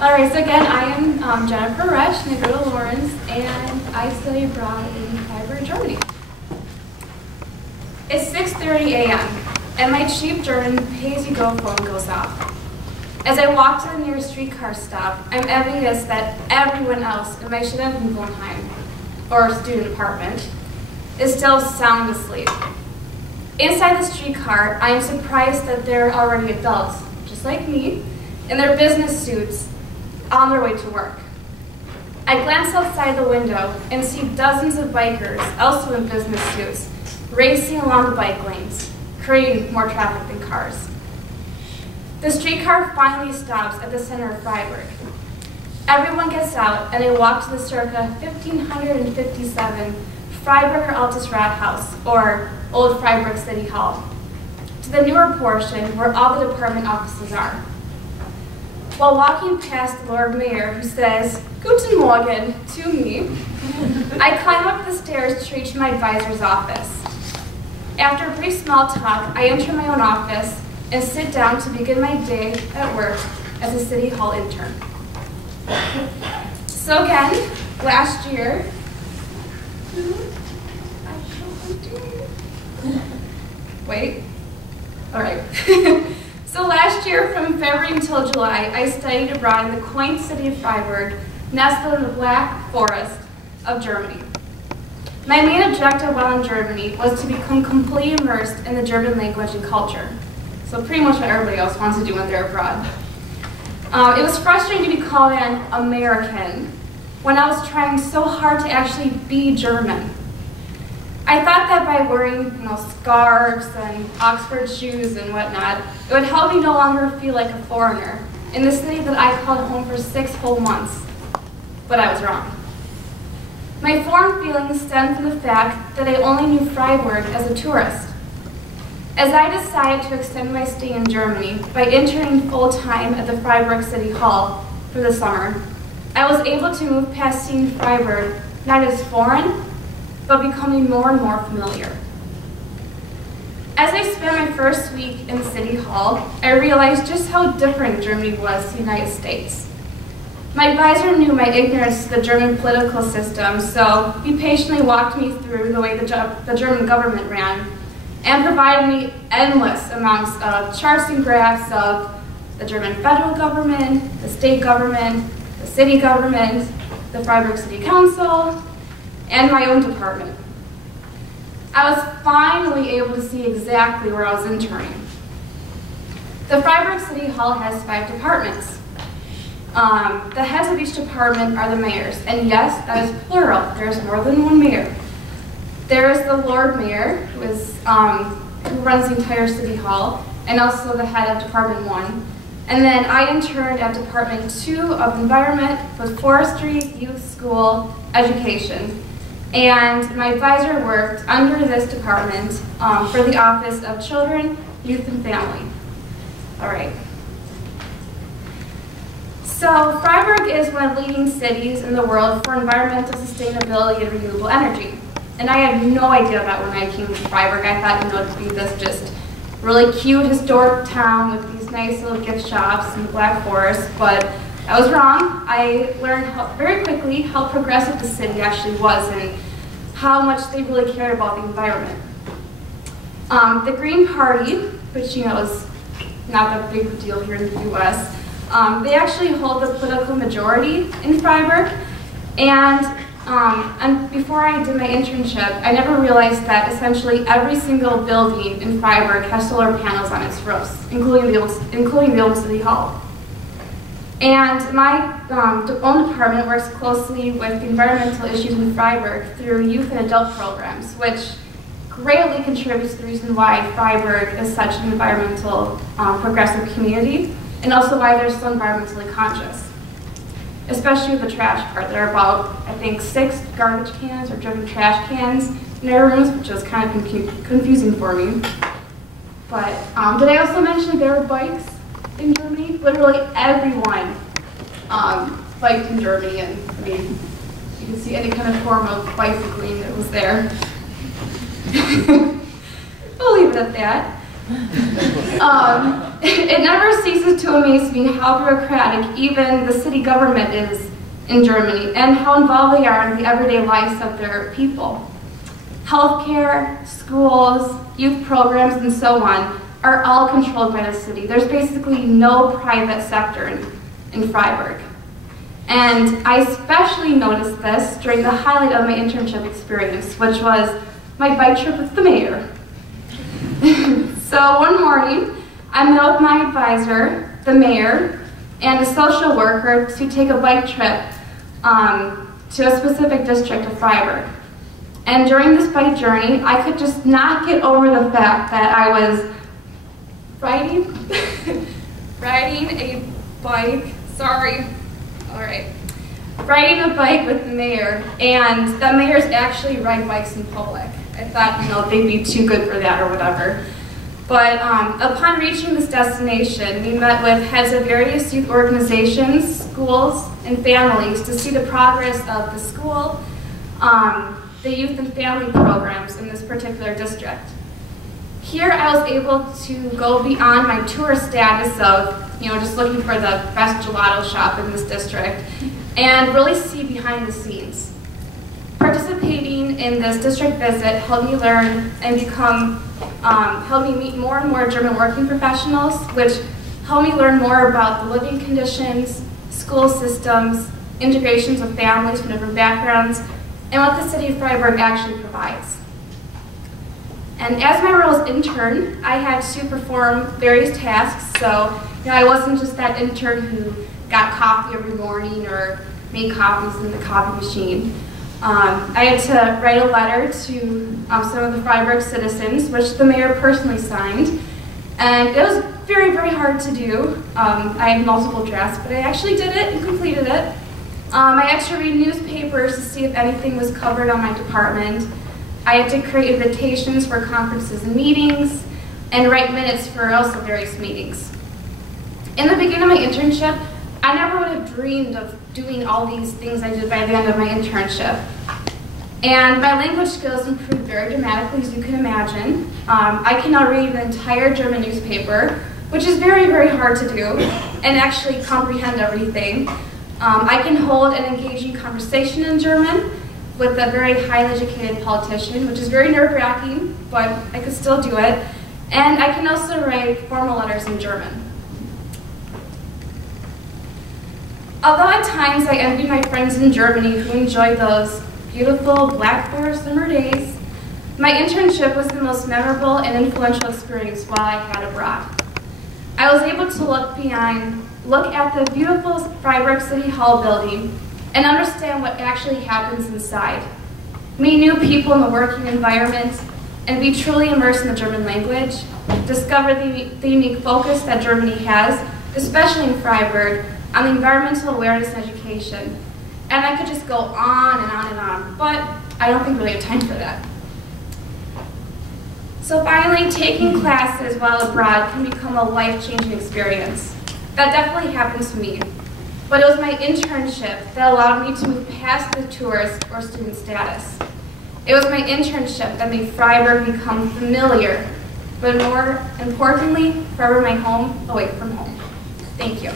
Alright, so again, I am Jennifer Roesch, and I go to Lawrence, and I study abroad in Freiburg, Germany. It's 6:30 a.m., and my cheap German pay-as-you-go phone goes off. As I walk to the nearest streetcar stop, I'm envious that everyone else in my Studentenwohnheim, or student apartment, is still sound asleep. Inside the streetcar, I am surprised that they're already adults, just like me, in their business suits, on their way to work. I glance outside the window and see dozens of bikers, also in business suits, racing along the bike lanes, creating more traffic than cars. The streetcar finally stops at the center of Freiburg. Everyone gets out, and I walk to the circa 1557 Freiburger Altes Rathaus, or Old Freiburg City Hall, to the newer portion where all the department offices are. While walking past the Lord Mayor, who says, "Guten Morgen," to me, I climb up the stairs to reach my advisor's office. After a brief small talk, I enter my own office and sit down to begin my day at work as a City Hall intern. So again, last year, all right. So last year, from February until July, I studied abroad in the quaint city of Freiburg, nestled in the Black Forest of Germany. My main objective while in Germany was to become completely immersed in the German language and culture. So pretty much what everybody else wants to do when they're abroad. It was frustrating to be called an American when I was trying so hard to actually be German. I thought that by wearing scarves and Oxford shoes and whatnot, it would help me no longer feel like a foreigner in the city that I called home for 6 whole months. But I was wrong. My foreign feelings stemmed from the fact that I only knew Freiburg as a tourist. As I decided to extend my stay in Germany by interning full-time at the Freiburg City Hall for the summer, I was able to move past seeing Freiburg not as foreign, but becoming more and more familiar. As I spent my first week in City Hall, I realized just how different Germany was to the United States. My advisor knew my ignorance to the German political system, so he patiently walked me through the way the German government ran, and provided me endless amounts of charts and graphs of the German federal government, the state government, the city government, the Freiburg City Council, and my own department. I was finally able to see exactly where I was interning. The Freiburg City Hall has 5 departments. The heads of each department are the mayors, and yes, that is plural. There's more than one mayor. There is the Lord Mayor, who runs the entire City Hall, and also the head of Department 1. And then I interned at Department 2 of Environment with Forestry, Youth, School, Education. And my advisor worked under this department for the Office of Children, Youth, and Family. All right. So Freiburg is one of the leading cities in the world for environmental sustainability and renewable energy. And I had no idea that when I came to Freiburg. I thought it would be this just really cute historic town with these nice little gift shops in the Black Forest, but I was wrong. I learned very quickly how progressive the city actually was and how much they really cared about the environment. The Green Party, which is not that big of a deal here in the US, they actually hold the political majority in Freiburg, and before I did my internship, I never realized that essentially every single building in Freiburg has solar panels on its roofs, including the old City Hall. And my own department works closely with the environmental issues in Freiburg through youth and adult programs, which greatly contributes to the reason why Freiburg is such an environmental progressive community, and also why they're so environmentally conscious, especially with the trash part. There are about, I think, 6 garbage cans or driven trash cans in their rooms, which is kind of confusing for me. But did I also mention there were bikes in Germany? Literally everyone biked in Germany, and I mean, you can see any kind of form of bicycling that was there. We'll leave it at that. It never ceases to amaze me how bureaucratic even the city government is in Germany and how involved they are in the everyday lives of their people. Healthcare, schools, youth programs, and so on are all controlled by the city. There's basically no private sector in Freiburg. And I especially noticed this during the highlight of my internship experience, which was my bike trip with the mayor. So one morning, I met with my advisor, the mayor, and a social worker to take a bike trip to a specific district of Freiburg. And during this bike journey, I could just not get over the fact that I was riding a bike, riding a bike with the mayor, and the mayors actually ride bikes in public. I thought, you know, they'd be too good for that or whatever. But upon reaching this destination, we met with heads of various youth organizations, schools, and families to see the progress of the school, the youth and family programs in this particular district. Here I was able to go beyond my tourist status of, you know, just looking for the best gelato shop in this district and really see behind the scenes. Participating in this district visit helped me learn and helped me meet more and more German working professionals, which helped me learn more about the living conditions, school systems, integrations of families from different backgrounds, and what the city of Freiburg actually provides. And as my role as intern, I had to perform various tasks, so you know, I wasn't just that intern who got coffee every morning or made copies in the coffee machine. I had to write a letter to some of the Freiburg citizens, which the mayor personally signed, and it was very, very hard to do. I had multiple drafts, but I actually did it and completed it. I had to read newspapers to see if anything was covered on my department. I had to create invitations for conferences and meetings, and write minutes for also various meetings. In the beginning of my internship, I never would have dreamed of doing all these things I did by the end of my internship. And my language skills improved very dramatically, as you can imagine. I can now read an entire German newspaper, which is very, very hard to do, and actually comprehend everything. I can hold an engaging conversation in German with a very highly educated politician, which is very nerve-wracking, but I could still do it. And I can also write formal letters in German. Although at times I envy my friends in Germany who enjoyed those beautiful black forest summer days, my internship was the most memorable and influential experience while I had abroad. I was able to look at the beautiful Freiburg City Hall building and understand what actually happens inside, meet new people in the working environment, and be truly immersed in the German language, discover the unique focus that Germany has, especially in Freiburg, on environmental awareness and education. And I could just go on and on and on, but I don't think we really have time for that. So finally, taking classes while abroad can become a life-changing experience. That definitely happened to me. But it was my internship that allowed me to move past the tourist or student status. It was my internship that made Freiburg become familiar, but more importantly, forever my home away from home. Thank you.